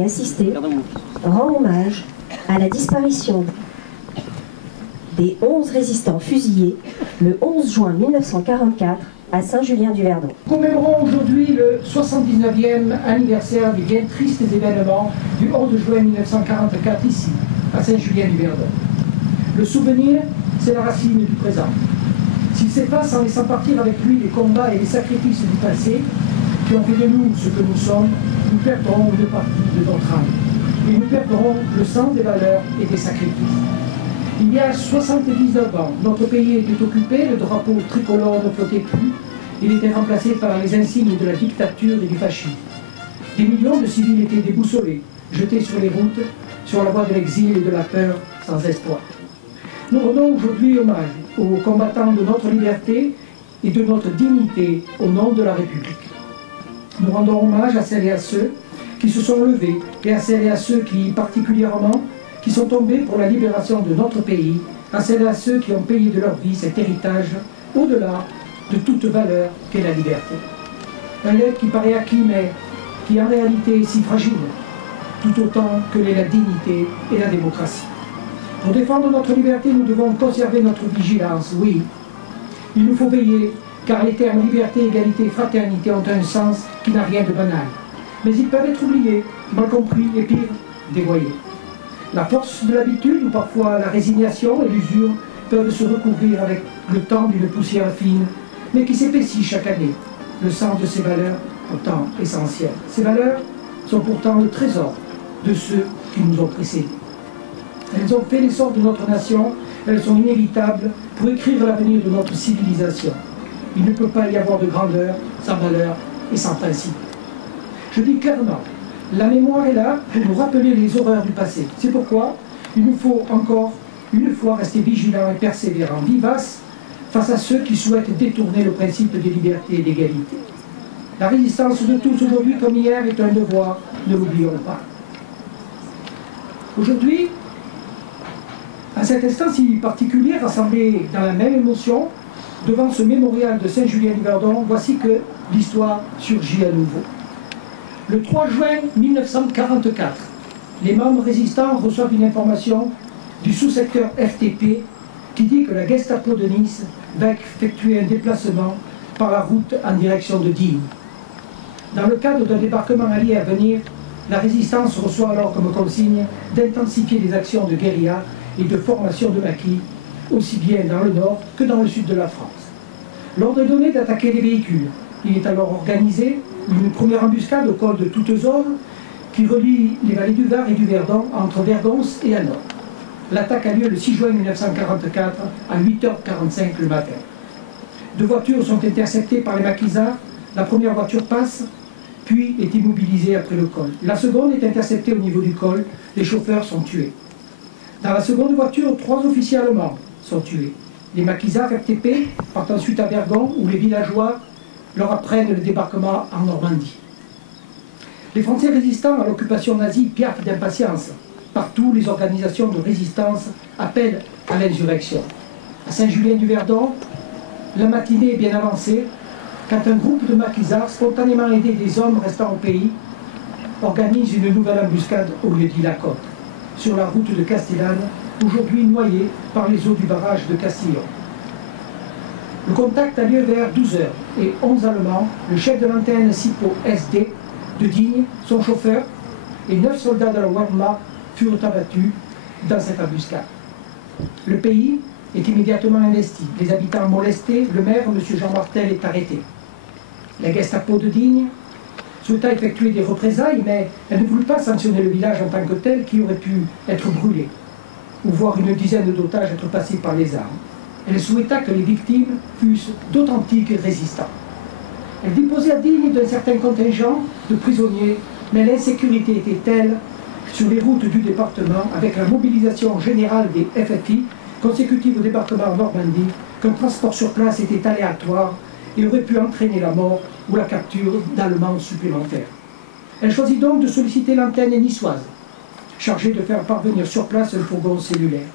et assisté rend hommage à la disparition des 11 résistants fusillés le 11 juin 1944 à Saint-Julien-du-Verdon. Commémorons aujourd'hui le 79e anniversaire des bien tristes événements du 11 juin 1944 ici, à Saint-Julien-du-Verdon. Le souvenir, c'est la racine du présent. S'il s'efface en laissant partir avec lui les combats et les sacrifices du passé qui ont fait de nous ce que nous sommes, nous perdrons une partie de notre âme. Et nous perdrons le sens des valeurs et des sacrifices. Il y a 79 ans, notre pays était occupé, le drapeau tricolore ne flottait plus, il était remplacé par les insignes de la dictature et du fascisme. Des millions de civils étaient déboussolés, jetés sur les routes, sur la voie de l'exil et de la peur, sans espoir. Nous rendons aujourd'hui hommage aux combattants de notre liberté et de notre dignité au nom de la République. Nous rendons hommage à celles et à ceux qui se sont levés et à celles et à ceux qui, particulièrement, qui sont tombés pour la libération de notre pays, à celles et à ceux qui ont payé de leur vie cet héritage au-delà de toute valeur qu'est la liberté. Un legs qui paraît acquis, mais qui en réalité est si fragile, tout autant que l'est la dignité et la démocratie. Pour défendre notre liberté, nous devons conserver notre vigilance, oui. Il nous faut veiller, car les termes liberté, égalité et fraternité ont un sens qui n'a rien de banal. Mais ils peuvent être oubliés, mal compris et pire, dévoyés. La force de l'habitude ou parfois la résignation et l'usure peuvent se recouvrir avec le temps d'une poussière fine, mais qui s'épaissit chaque année. Le sens de ces valeurs, pourtant essentielles. Ces valeurs sont pourtant le trésor de ceux qui nous ont précédés. Elles ont fait l'essor de notre nation, elles sont inévitables pour écrire l'avenir de notre civilisation. Il ne peut pas y avoir de grandeur sans valeur et sans principe. Je dis clairement, la mémoire est là pour nous rappeler les horreurs du passé. C'est pourquoi il nous faut encore une fois rester vigilants et persévérants, vivaces face à ceux qui souhaitent détourner le principe de liberté et d'égalité. La résistance de tous aujourd'hui comme hier est un devoir, ne l'oublions pas. Aujourd'hui, à cet instant si particulier, rassemblés dans la même émotion, devant ce mémorial de Saint-Julien-du-Verdon, voici que l'histoire surgit à nouveau. Le 3 juin 1944, les membres résistants reçoivent une information du sous-secteur FTP qui dit que la Gestapo de Nice va effectuer un déplacement par la route en direction de Digne. Dans le cadre d'un débarquement allié à venir, la résistance reçoit alors comme consigne d'intensifier les actions de guérilla et de formation de maquis, aussi bien dans le nord que dans le sud de la France. L'ordre est donné d'attaquer les véhicules. Il est alors organisé une première embuscade au col de Toutesorre qui relie les vallées du Var et du Verdon entre Vergons et Hanovre. L'attaque a lieu le 6 juin 1944 à 8h45 le matin. 2 voitures sont interceptées par les maquisards. La première voiture passe, puis est immobilisée après le col. La seconde est interceptée au niveau du col. Les chauffeurs sont tués. Dans la seconde voiture, 3 officiers allemands sont tués. Les maquisards FTP partent ensuite à Vergon où les villageois leur apprennent le débarquement en Normandie. Les Français résistants à l'occupation nazie piaffent d'impatience. Partout, les organisations de résistance appellent à l'insurrection. À Saint-Julien-du-Verdon, la matinée est bien avancée quand un groupe de maquisards, spontanément aidés des hommes restant au pays, organise une nouvelle embuscade au lieu-dit La Côte, sur la route de Castellane, aujourd'hui noyée par les eaux du barrage de Castillon. Le contact a lieu vers 12h et 11 Allemands, le chef de l'antenne SIPO SD de Digne, son chauffeur et 9 soldats de la Wehrmacht furent abattus dans cette embuscade. Le pays est immédiatement investi. Les habitants molestés, le maire, M. Jean Martel, est arrêté. La Gestapo de Digne souhaita effectuer des représailles, mais elle ne voulut pas sanctionner le village en tant que tel qui aurait pu être brûlé, ou voir une dizaine d'otages être passés par les armes. Elle souhaita que les victimes fussent d'authentiques résistants. Elle disposait à Digne d'un certain contingent de prisonniers, mais l'insécurité était telle sur les routes du département, avec la mobilisation générale des FFI, consécutive au débarquement en Normandie, qu'un transport sur place était aléatoire et aurait pu entraîner la mort ou la capture d'Allemands supplémentaires. Elle choisit donc de solliciter l'antenne niçoise, chargée de faire parvenir sur place un fourgon cellulaire.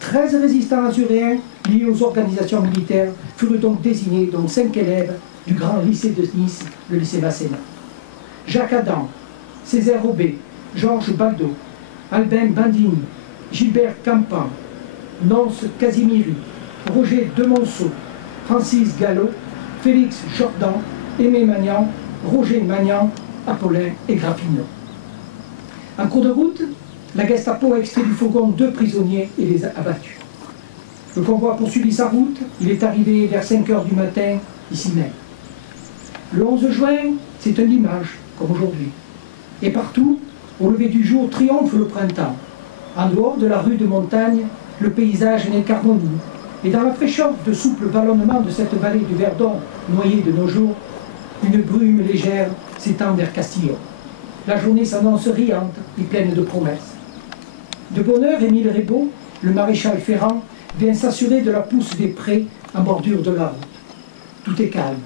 13 résistants azuréens liés aux organisations militaires furent donc désignés, dont 5 élèves du grand lycée de Nice, le lycée Masséna. Jacques Adam, Césaire Aubé, Georges Baldo, Albin Bandini, Gilbert Campan, Nonce Casimiri, Roger Demonceau, Francis Gallo, Félix Jordan, Aimé Magnan, Roger Magnan, Apollin et Graffineau. En cours de route, la Gestapo a extrait du fourgon 2 prisonniers et les a abattus. Le convoi a poursuivi sa route, il est arrivé vers 5 h du matin, ici même. Le 11 juin, c'est un dimanche, comme aujourd'hui. Et partout, au lever du jour, triomphe le printemps. En dehors de la rue de Montagne, le paysage n'est qu'harmonie. Et dans la fraîcheur de souple ballonnement de cette vallée du Verdon, noyée de nos jours, une brume légère s'étend vers Castillon. La journée s'annonce riante et pleine de promesses. De bonne heure, Émile Rebaud, le maréchal Ferrand, vient s'assurer de la pousse des prés en bordure de la route. Tout est calme.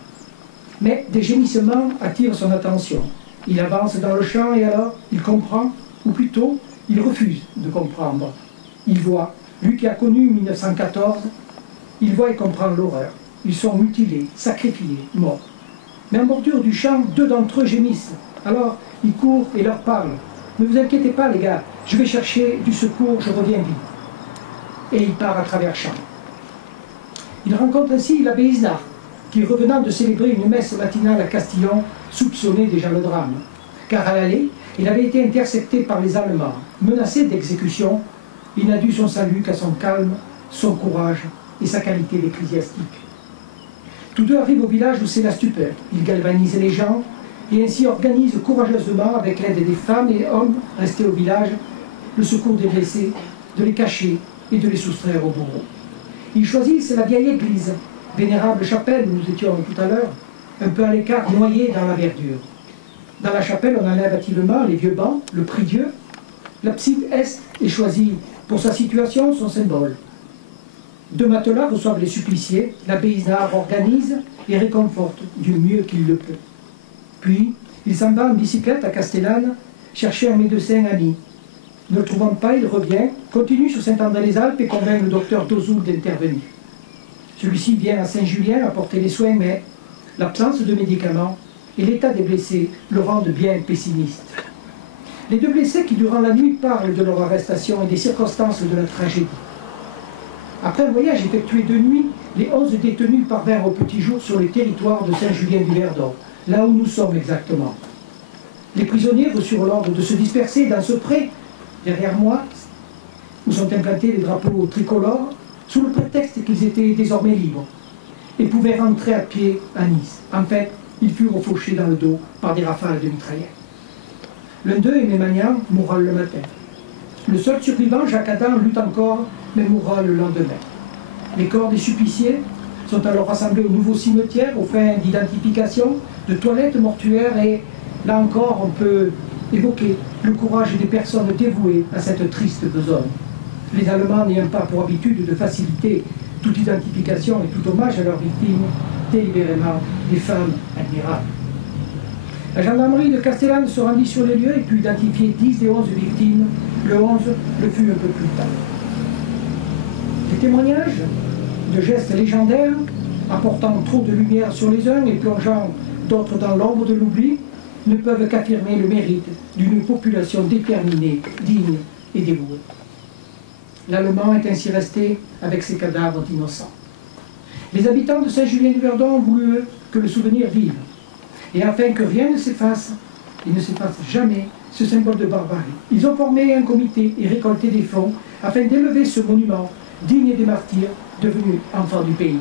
Mais des gémissements attirent son attention. Il avance dans le champ et alors il comprend, ou plutôt, il refuse de comprendre. Il voit, lui qui a connu 1914, il voit et comprend l'horreur. Ils sont mutilés, sacrifiés, morts. Mais en bordure du champ, 2 d'entre eux gémissent. Alors, il court et leur parle. « Ne vous inquiétez pas, les gars, je vais chercher du secours, je reviens vite. » Et il part à travers champs. Il rencontre ainsi l'abbé Isnard, qui, revenant de célébrer une messe matinale à Castillon, soupçonnait déjà le drame. Car à l'aller, il avait été intercepté par les Allemands. Menacé d'exécution, il n'a dû son salut qu'à son calme, son courage et sa qualité d'ecclésiastique. Tous deux arrivent au village où c'est la stupeur. Ils galvanisent les gens et ainsi organisent courageusement, avec l'aide des femmes et hommes restés au village, le secours des blessés, de les cacher et de les soustraire au bourreau. Ils choisissent la vieille église, vénérable chapelle où nous étions tout à l'heure, un peu à l'écart, noyée dans la verdure. Dans la chapelle, on enlève hâtivement les vieux bancs, le prie-dieu. L'abside est choisie pour sa situation, son symbole. 2 matelas reçoivent les suppliciés, l'abbé Isnard organise et réconforte du mieux qu'il le peut. Puis, il s'en va en bicyclette à Castellane chercher un médecin ami. Ne le trouvant pas, il revient, continue sur Saint-André-les-Alpes et convainc le docteur Dozoul d'intervenir. Celui-ci vient à Saint-Julien apporter les soins, mais l'absence de médicaments et l'état des blessés le rendent bien pessimiste. Les 2 blessés qui, durant la nuit, parlent de leur arrestation et des circonstances de la tragédie. Après un voyage effectué de nuit, les 11 détenus parvinrent au petit jour sur les territoires de Saint-Julien-du-Verdon, là où nous sommes exactement. Les prisonniers reçurent l'ordre de se disperser dans ce pré, derrière moi, où sont implantés les drapeaux tricolores, sous le prétexte qu'ils étaient désormais libres, et pouvaient rentrer à pied à Nice. En fait, ils furent fauchés dans le dos par des rafales de mitraillettes. L'un d'eux, Aimé Magnan, mourra le matin. Le seul survivant, Jacques Adam, lutte encore, mais mourra le lendemain. Les corps des suppliciés sont alors rassemblés au nouveau cimetière aux fins d'identification, de toilettes mortuaires et, là encore, on peut évoquer le courage des personnes dévouées à cette triste besogne. Les Allemands n'ayant pas pour habitude de faciliter toute identification et tout hommage à leurs victimes, délibérément des femmes admirables. La gendarmerie de Castellane se rendit sur les lieux et put identifier 10 des 11 victimes. Le 11 le fut un peu plus tard. Des témoignages de gestes légendaires, apportant trop de lumière sur les uns et plongeant d'autres dans l'ombre de l'oubli, ne peuvent qu'affirmer le mérite d'une population déterminée, digne et dévouée. L'Allemand est ainsi resté avec ses cadavres d'innocents. Les habitants de Saint-Julien-du-Verdon ont voulu, eux, que le souvenir vive. Et afin que rien ne s'efface, et ne s'efface jamais, ce symbole de barbarie. Ils ont formé un comité et récolté des fonds afin d'élever ce monument digne des martyrs devenus enfants du pays.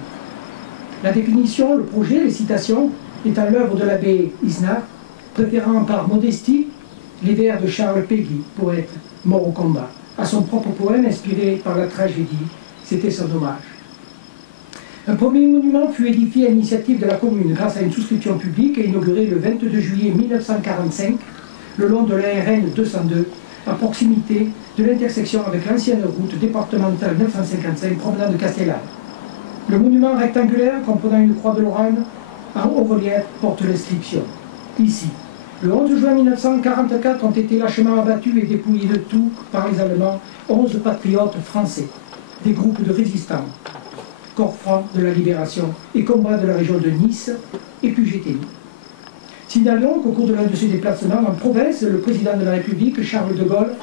La définition, le projet, les citations est à l'œuvre de l'abbé Isnard, préférant par modestie les vers de Charles Péguy, poète mort au combat, à son propre poème inspiré par la tragédie. C'était son hommage. Un premier monument fut édifié à l'initiative de la commune grâce à une souscription publique et inauguré le 22 juillet 1945 le long de la RN 202 à proximité de l'intersection avec l'ancienne route départementale 955 provenant de Castellane. Le monument rectangulaire comprenant une croix de Lorraine en haut relief porte l'inscription. Ici, le 11 juin 1944 ont été lâchement abattus et dépouillés de tout par les Allemands 11 patriotes français, des groupes de résistants, corps francs de la libération et combats de la région de Nice et Puget-Thémy. Signalons qu'au cours de l'un de ses déplacements en province, le président de la République, Charles de Gaulle,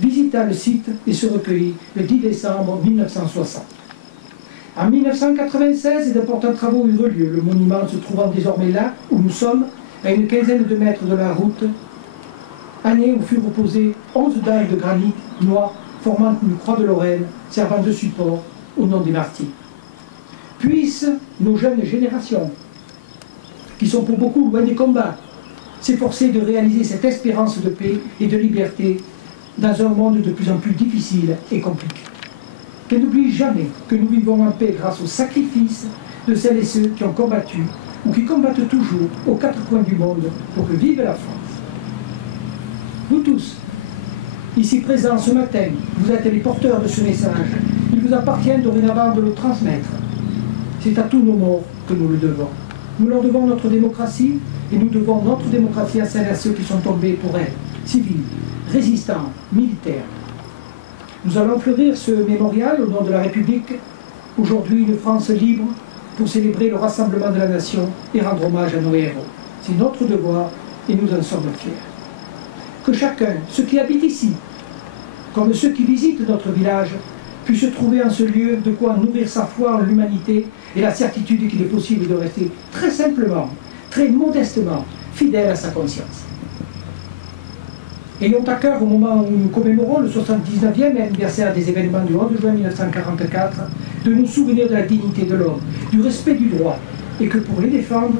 visita le site et se recueillit le 10 décembre 1960. En 1996, d'importants travaux eurent lieu, le monument se trouvant désormais là où nous sommes, à une quinzaine de mètres de la route, année où furent posées 11 dalles de granit noir formant une croix de Lorraine servant de support au nom des martyrs. Puissent nos jeunes générations, qui sont pour beaucoup loin des combats, s'efforcer de réaliser cette espérance de paix et de liberté dans un monde de plus en plus difficile et compliqué. Qu'elles n'oublient jamais que nous vivons en paix grâce au sacrifice de celles et ceux qui ont combattu ou qui combattent toujours aux quatre coins du monde pour que vive la France. Vous tous, ici présents ce matin, vous êtes les porteurs de ce message. Il vous appartient dorénavant de le transmettre. C'est à tous nos morts que nous le devons. Nous leur devons notre démocratie et nous devons notre démocratie à celles et à ceux qui sont tombés pour elle, civils, résistants, militaires. Nous allons fleurir ce mémorial au nom de la République, aujourd'hui une France libre, pour célébrer le rassemblement de la nation et rendre hommage à nos héros. C'est notre devoir et nous en sommes fiers. Que chacun, ceux qui habitent ici, comme ceux qui visitent notre village, puisse trouver en ce lieu de quoi nourrir sa foi en l'humanité et la certitude qu'il est possible de rester très simplement, très modestement, fidèle à sa conscience. Ayons à cœur, au moment où nous commémorons le 79e anniversaire des événements du 11 juin 1944, de nous souvenir de la dignité de l'homme, du respect du droit, et que pour les défendre,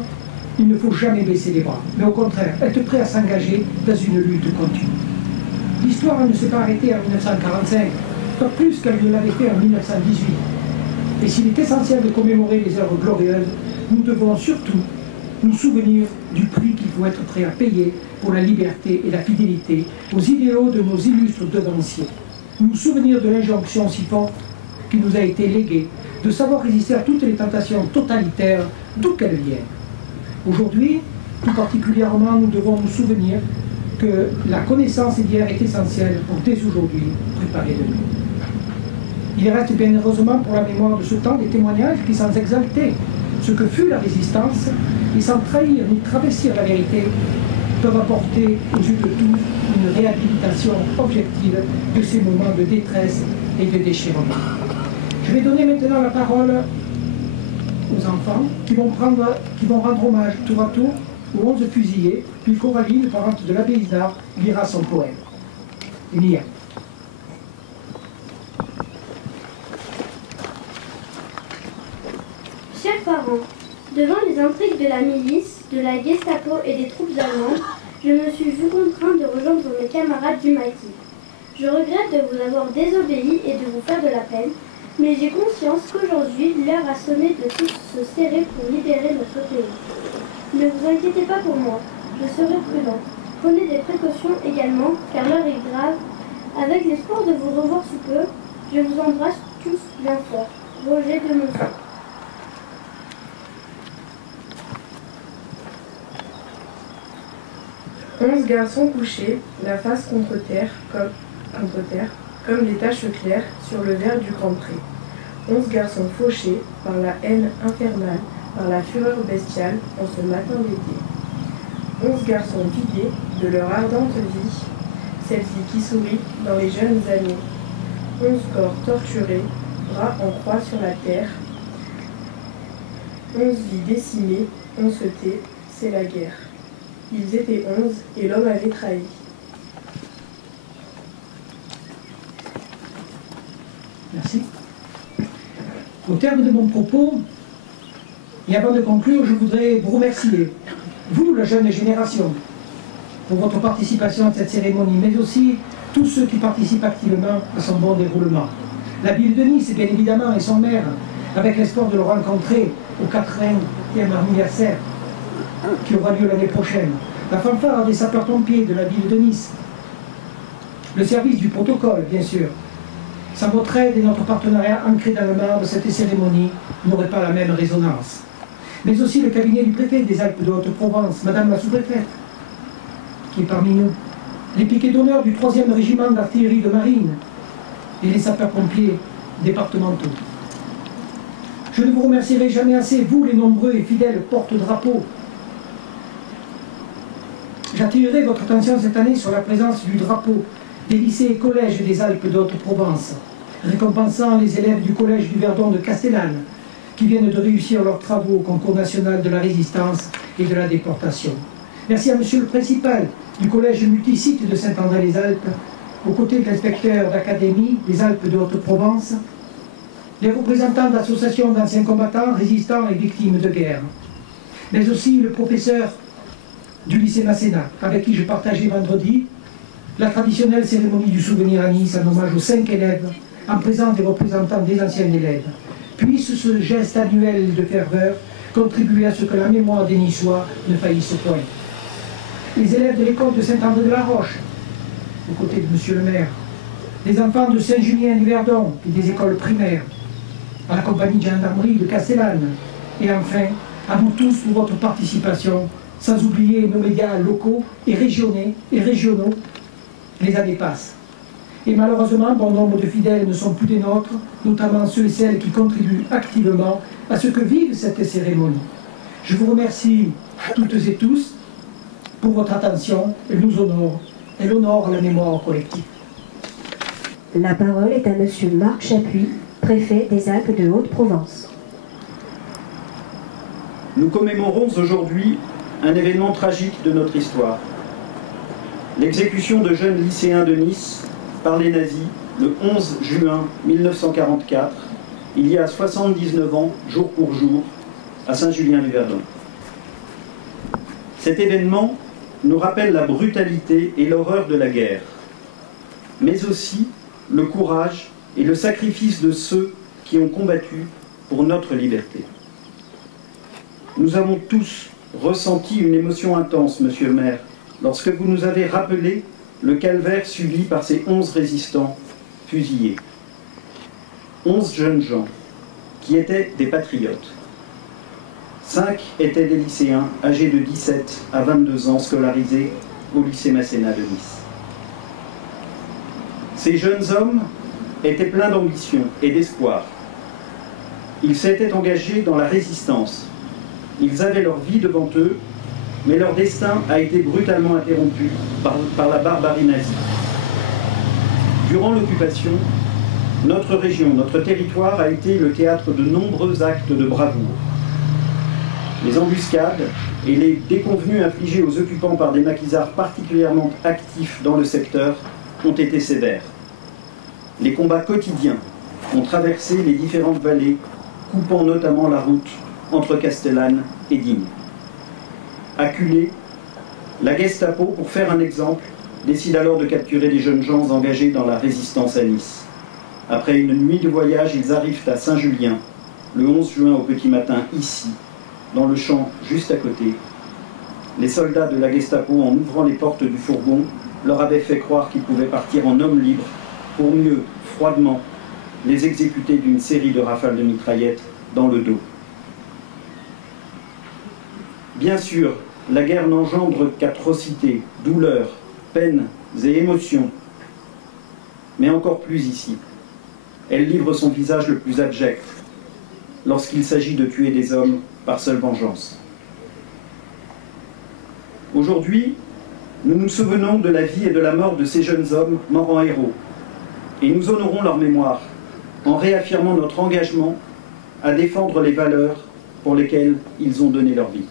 il ne faut jamais baisser les bras, mais au contraire, être prêt à s'engager dans une lutte continue. L'histoire ne s'est pas arrêtée en 1945, pas plus qu'elle ne l'avait fait en 1918. Et s'il est essentiel de commémorer les œuvres glorieuses, nous devons surtout nous souvenir du prix qu'il faut être prêt à payer pour la liberté et la fidélité aux idéaux de nos illustres devanciers. Nous souvenir de l'injonction si forte qui nous a été léguée, de savoir résister à toutes les tentations totalitaires, d'où qu'elles viennent. Aujourd'hui, tout particulièrement, nous devons nous souvenir que la connaissance d'hier est essentielle pour dès aujourd'hui préparer demain. Il reste bien heureusement pour la mémoire de ce temps des témoignages qui, sans exalter ce que fut la résistance, et sans trahir ni travestir la vérité, peuvent apporter aux yeux de tous une réhabilitation objective de ces moments de détresse et de déchirement. Je vais donner maintenant la parole aux enfants qui vont rendre hommage tour à tour aux 11 fusillés, puis Coralie, parente de l'abbé Isard, lira son poème. Emilia. Chers parents, devant les intrigues de la milice, de la Gestapo et des troupes allemandes, je me suis vu contraint de rejoindre mes camarades du maquis. Je regrette de vous avoir désobéi et de vous faire de la peine, mais j'ai conscience qu'aujourd'hui, l'heure a sonné de tous se serrer pour libérer notre pays. Ne vous inquiétez pas pour moi, je serai prudent. Prenez des précautions également, car l'heure est grave. Avec l'espoir de vous revoir sous peu, je vous embrasse tous bien fort. Roger de Monceau. 11 garçons couchés, la face contre terre, comme des taches claires sur le verre du grand pré. 11 garçons fauchés par la haine infernale, par la fureur bestiale en ce matin d'été. 11 garçons vidés de leur ardente vie, celle-ci qui sourit dans les jeunes années. 11 corps torturés, bras en croix sur la terre. 11 vies décimées, on se tait, c'est la guerre. Ils étaient 11 et l'homme avait trahi. Merci. Au terme de mon propos, et avant de conclure, je voudrais vous remercier, vous, la jeune génération, pour votre participation à cette cérémonie, mais aussi tous ceux qui participent activement à son bon déroulement. La ville de Nice, bien évidemment, et son maire, avec l'espoir de le rencontrer au 80e anniversaire qui aura lieu l'année prochaine. La fanfare des sapeurs-pompiers de la ville de Nice. Le service du protocole, bien sûr. Sans votre aide et notre partenariat ancré dans le marbre, cette cérémonie n'aurait pas la même résonance. Mais aussi le cabinet du préfet des Alpes de Haute-Provence, Madame la sous-préfète, qui est parmi nous. Les piquets d'honneur du 3e régiment d'artillerie de marine et les sapeurs-pompiers départementaux. Je ne vous remercierai jamais assez, vous les nombreux et fidèles porte-drapeaux J'attirerai votre attention cette année sur la présence du drapeau des lycées et collèges des Alpes de Haute-Provence, récompensant les élèves du collège du Verdon de Castellane, qui viennent de réussir leurs travaux au concours national de la résistance et de la déportation. Merci à monsieur le principal du collège multisite de Saint-André-les-Alpes, aux côtés de l'inspecteur d'académie des Alpes de Haute-Provence, les représentants d'associations d'anciens combattants, résistants et victimes de guerre, mais aussi le professeur du lycée Masséna, avec qui je partageais vendredi la traditionnelle cérémonie du souvenir à Nice en hommage aux 5 élèves, en présence des représentants des anciens élèves. Puisse ce geste annuel de ferveur contribuer à ce que la mémoire des Niçois ne faillisse point. Les élèves de l'école de Saint-André-de-la-Roche, aux côtés de monsieur le maire, les enfants de Saint-Julien-du-Verdon et des écoles primaires, à la compagnie de gendarmerie de Castellane, et enfin, à vous tous pour votre participation, sans oublier nos médias locaux et régionaux, les années passent. Et malheureusement, bon nombre de fidèles ne sont plus des nôtres, notamment ceux et celles qui contribuent activement à ce que vive cette cérémonie. Je vous remercie toutes et tous pour votre attention. Elle nous honore. Elle honore la mémoire collective. La parole est à monsieur Marc Chapuis, préfet des Alpes de Haute-Provence. Nous commémorons aujourd'hui un événement tragique de notre histoire. L'exécution de jeunes lycéens de Nice par les nazis le 11 juin 1944, il y a 79 ans, jour pour jour, à Saint-Julien-du-Verdon. Cet événement nous rappelle la brutalité et l'horreur de la guerre, mais aussi le courage et le sacrifice de ceux qui ont combattu pour notre liberté. Nous avons tous ressenti une émotion intense, monsieur le maire, lorsque vous nous avez rappelé le calvaire subi par ces 11 résistants fusillés. 11 jeunes gens qui étaient des patriotes. 5 étaient des lycéens âgés de 17 à 22 ans scolarisés au lycée Masséna de Nice. Ces jeunes hommes étaient pleins d'ambition et d'espoir. Ils s'étaient engagés dans la résistance. Ils avaient leur vie devant eux, mais leur destin a été brutalement interrompu par la barbarie nazie. Durant l'occupation, notre région, notre territoire a été le théâtre de nombreux actes de bravoure. Les embuscades et les déconvenues infligées aux occupants par des maquisards particulièrement actifs dans le secteur ont été sévères. Les combats quotidiens ont traversé les différentes vallées, coupant notamment la route entre Castellane et Digne. Acculée, la Gestapo, pour faire un exemple, décide alors de capturer des jeunes gens engagés dans la résistance à Nice. Après une nuit de voyage, ils arrivent à Saint-Julien, le 11 juin au petit matin, ici, dans le champ juste à côté. Les soldats de la Gestapo, en ouvrant les portes du fourgon, leur avaient fait croire qu'ils pouvaient partir en hommes libres pour mieux, froidement, les exécuter d'une série de rafales de mitraillettes dans le dos. Bien sûr, la guerre n'engendre qu'atrocités, douleurs, peines et émotions. Mais encore plus ici. Elle livre son visage le plus abject lorsqu'il s'agit de tuer des hommes par seule vengeance. Aujourd'hui, nous nous souvenons de la vie et de la mort de ces jeunes hommes morts en héros. Et nous honorons leur mémoire en réaffirmant notre engagement à défendre les valeurs pour lesquelles ils ont donné leur vie.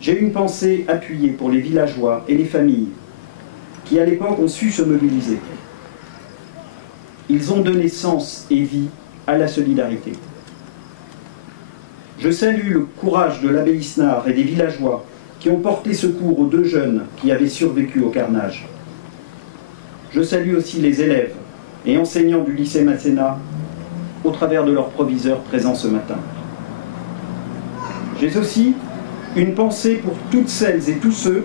J'ai une pensée appuyée pour les villageois et les familles qui, à l'époque, ont su se mobiliser. Ils ont donné sens et vie à la solidarité. Je salue le courage de l'abbé Isnard et des villageois qui ont porté secours aux 2 jeunes qui avaient survécu au carnage. Je salue aussi les élèves et enseignants du lycée Masséna au travers de leurs proviseurs présents ce matin. J'ai aussi une pensée pour toutes celles et tous ceux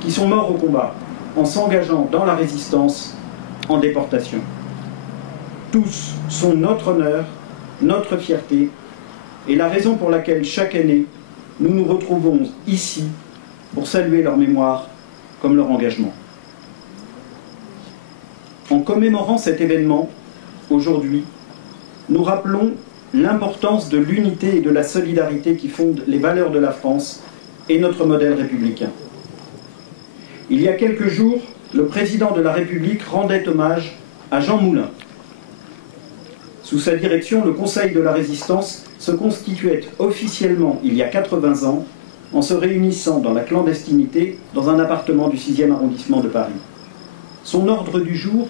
qui sont morts au combat en s'engageant dans la résistance en déportation. Tous sont notre honneur, notre fierté et la raison pour laquelle chaque année nous nous retrouvons ici pour saluer leur mémoire comme leur engagement. En commémorant cet événement, aujourd'hui, nous rappelons l'importance de l'unité et de la solidarité qui fondent les valeurs de la France et notre modèle républicain. Il y a quelques jours, le président de la République rendait hommage à Jean Moulin. Sous sa direction, le Conseil de la Résistance se constituait officiellement il y a 80 ans en se réunissant dans la clandestinité dans un appartement du 6e arrondissement de Paris. Son ordre du jour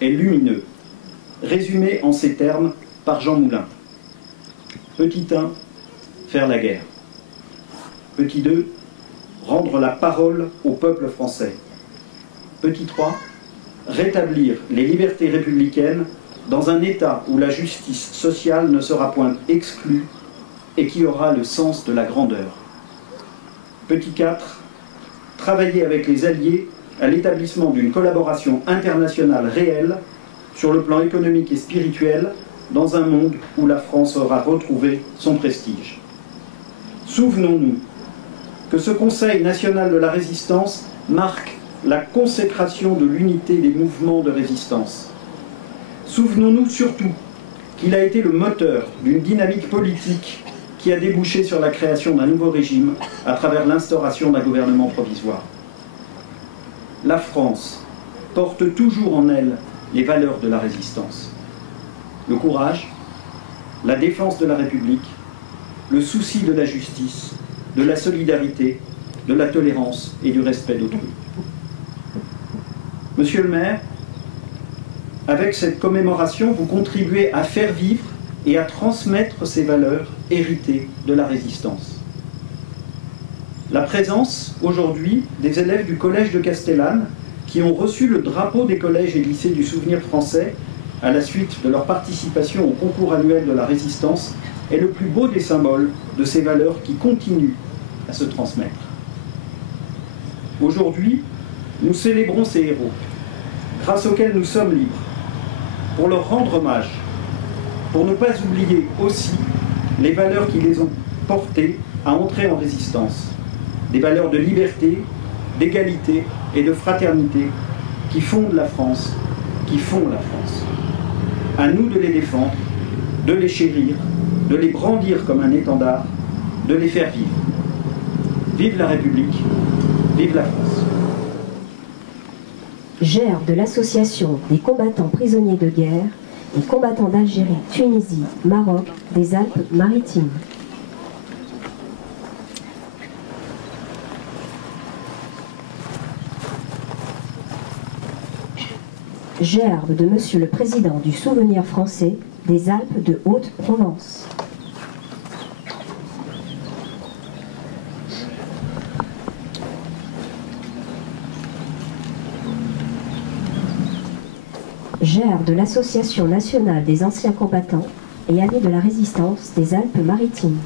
est lumineux, résumé en ces termes par Jean Moulin. Petit 1, faire la guerre. Petit 2, rendre la parole au peuple français. Petit 3, rétablir les libertés républicaines dans un État où la justice sociale ne sera point exclue et qui aura le sens de la grandeur. Petit 4, travailler avec les alliés à l'établissement d'une collaboration internationale réelle sur le plan économique et spirituel dans un monde où la France aura retrouvé son prestige. Souvenons-nous que ce Conseil national de la résistance marque la consécration de l'unité des mouvements de résistance. Souvenons-nous surtout qu'il a été le moteur d'une dynamique politique qui a débouché sur la création d'un nouveau régime à travers l'instauration d'un gouvernement provisoire. La France porte toujours en elle les valeurs de la résistance. Le courage, la défense de la République, le souci de la justice, de la solidarité, de la tolérance et du respect d'autrui. Monsieur le maire, avec cette commémoration, vous contribuez à faire vivre et à transmettre ces valeurs héritées de la résistance. La présence, aujourd'hui, des élèves du collège de Castellane qui ont reçu le drapeau des collèges et lycées du souvenir français à la suite de leur participation au concours annuel de la résistance est le plus beau des symboles de ces valeurs qui continuent à se transmettre. Aujourd'hui, nous célébrons ces héros, grâce auxquels nous sommes libres, pour leur rendre hommage, pour ne pas oublier aussi les valeurs qui les ont portés à entrer en résistance, des valeurs de liberté, d'égalité et de fraternité qui fondent la France, qui font la France. À nous de les défendre, de les chérir, de les brandir comme un étendard, de les faire vivre. Vive la République, vive la France. Gère de l'association des combattants prisonniers de guerre et combattants d'Algérie, Tunisie, Maroc, des Alpes-Maritimes. Gerbe de Monsieur le Président du Souvenir français des Alpes de Haute-Provence. Gerbe de l'Association nationale des anciens combattants et amis de la résistance des Alpes-Maritimes.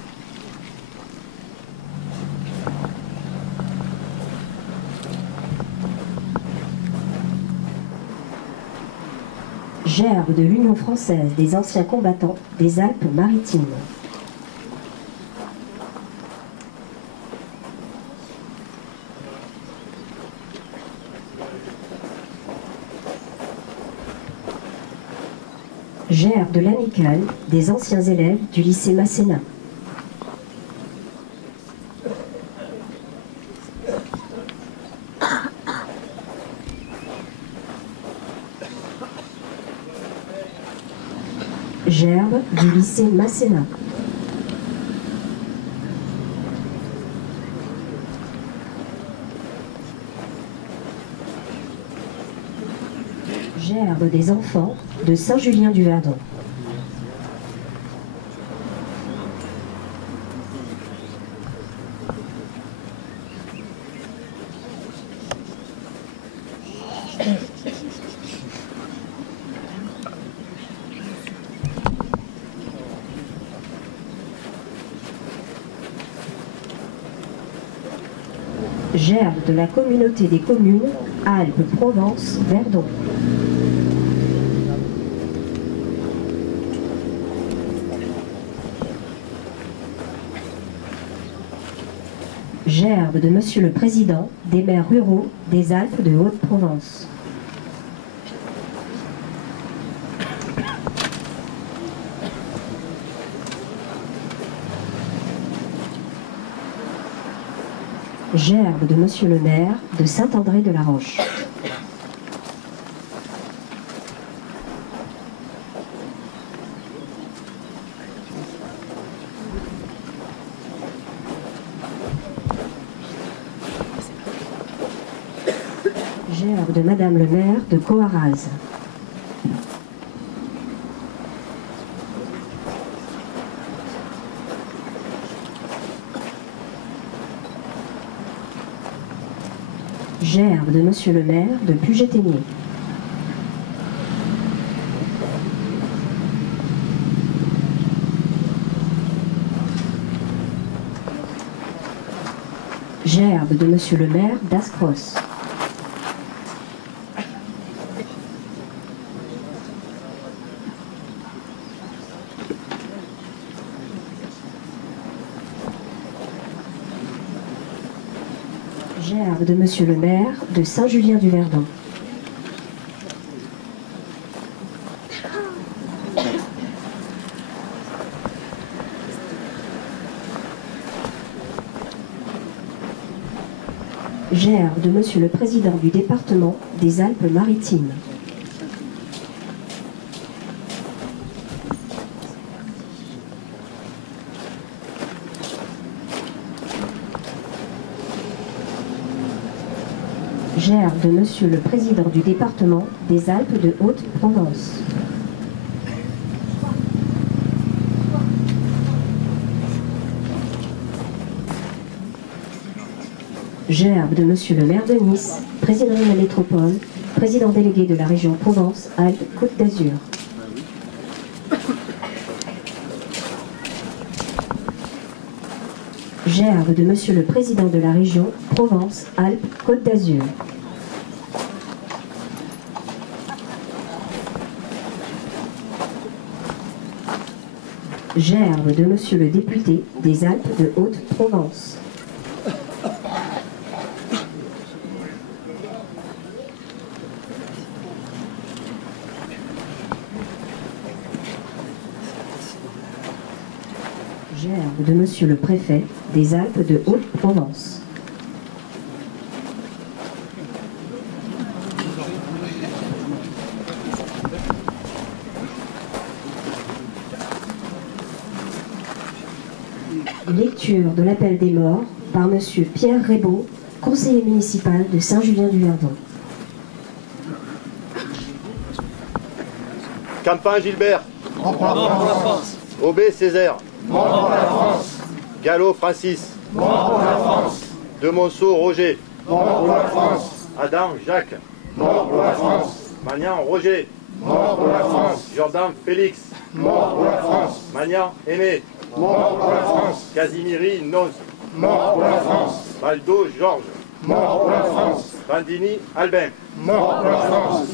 Gerbe de l'Union française des anciens combattants des Alpes-Maritimes. Gerbe de l'Amicale des anciens élèves du lycée Masséna. Gerbe du lycée Masséna. Gerbe des enfants de Saint-Julien-du-Verdon. Gerbe de la communauté des communes Alpes-Provence-Verdon. Gerbe de Monsieur le Président des maires ruraux des Alpes de Haute-Provence. Gerbe de Monsieur le maire de Saint-André-de-la-Roche. Gerbe de Madame le maire de Coaraz. Gerbe de Monsieur le maire de Puget-Théniers. Gerbe de Monsieur le maire d'Ascros. Gerbe de Monsieur le maire de Saint-Julien-du-Verdon. Gerbe de Monsieur le président du département des Alpes-Maritimes. Gerbe de Monsieur le président du département des Alpes de Haute-Provence. Gerbe de Monsieur le maire de Nice, président de la métropole, président délégué de la région Provence-Alpes-Côte d'Azur. Gerbe de Monsieur le président de la région Provence-Alpes-Côte d'Azur. Gerbe de Monsieur le député des Alpes de Haute-Provence. Gerbe de Monsieur le préfet des Alpes de Haute-Provence. Lecture de l'appel des morts par Monsieur Pierre Rébaud, conseiller municipal de Saint-Julien-du-Verdon. Campin Gilbert. Mort pour la France. Aubé Césaire. Mort pour la France. Gallo Francis. Mort pour la France. De Monceau Roger. Mort pour la France. Adam Jacques. Mort pour la France. Magnan Roger. Mort pour la France. Jordan Félix. Mort pour la France. Magnan Aimé. Mort pour la France. Casimiri Noz. Mort pour la France. Baldo Georges. Mort pour la France. Bandini Albin. Mort pour la France.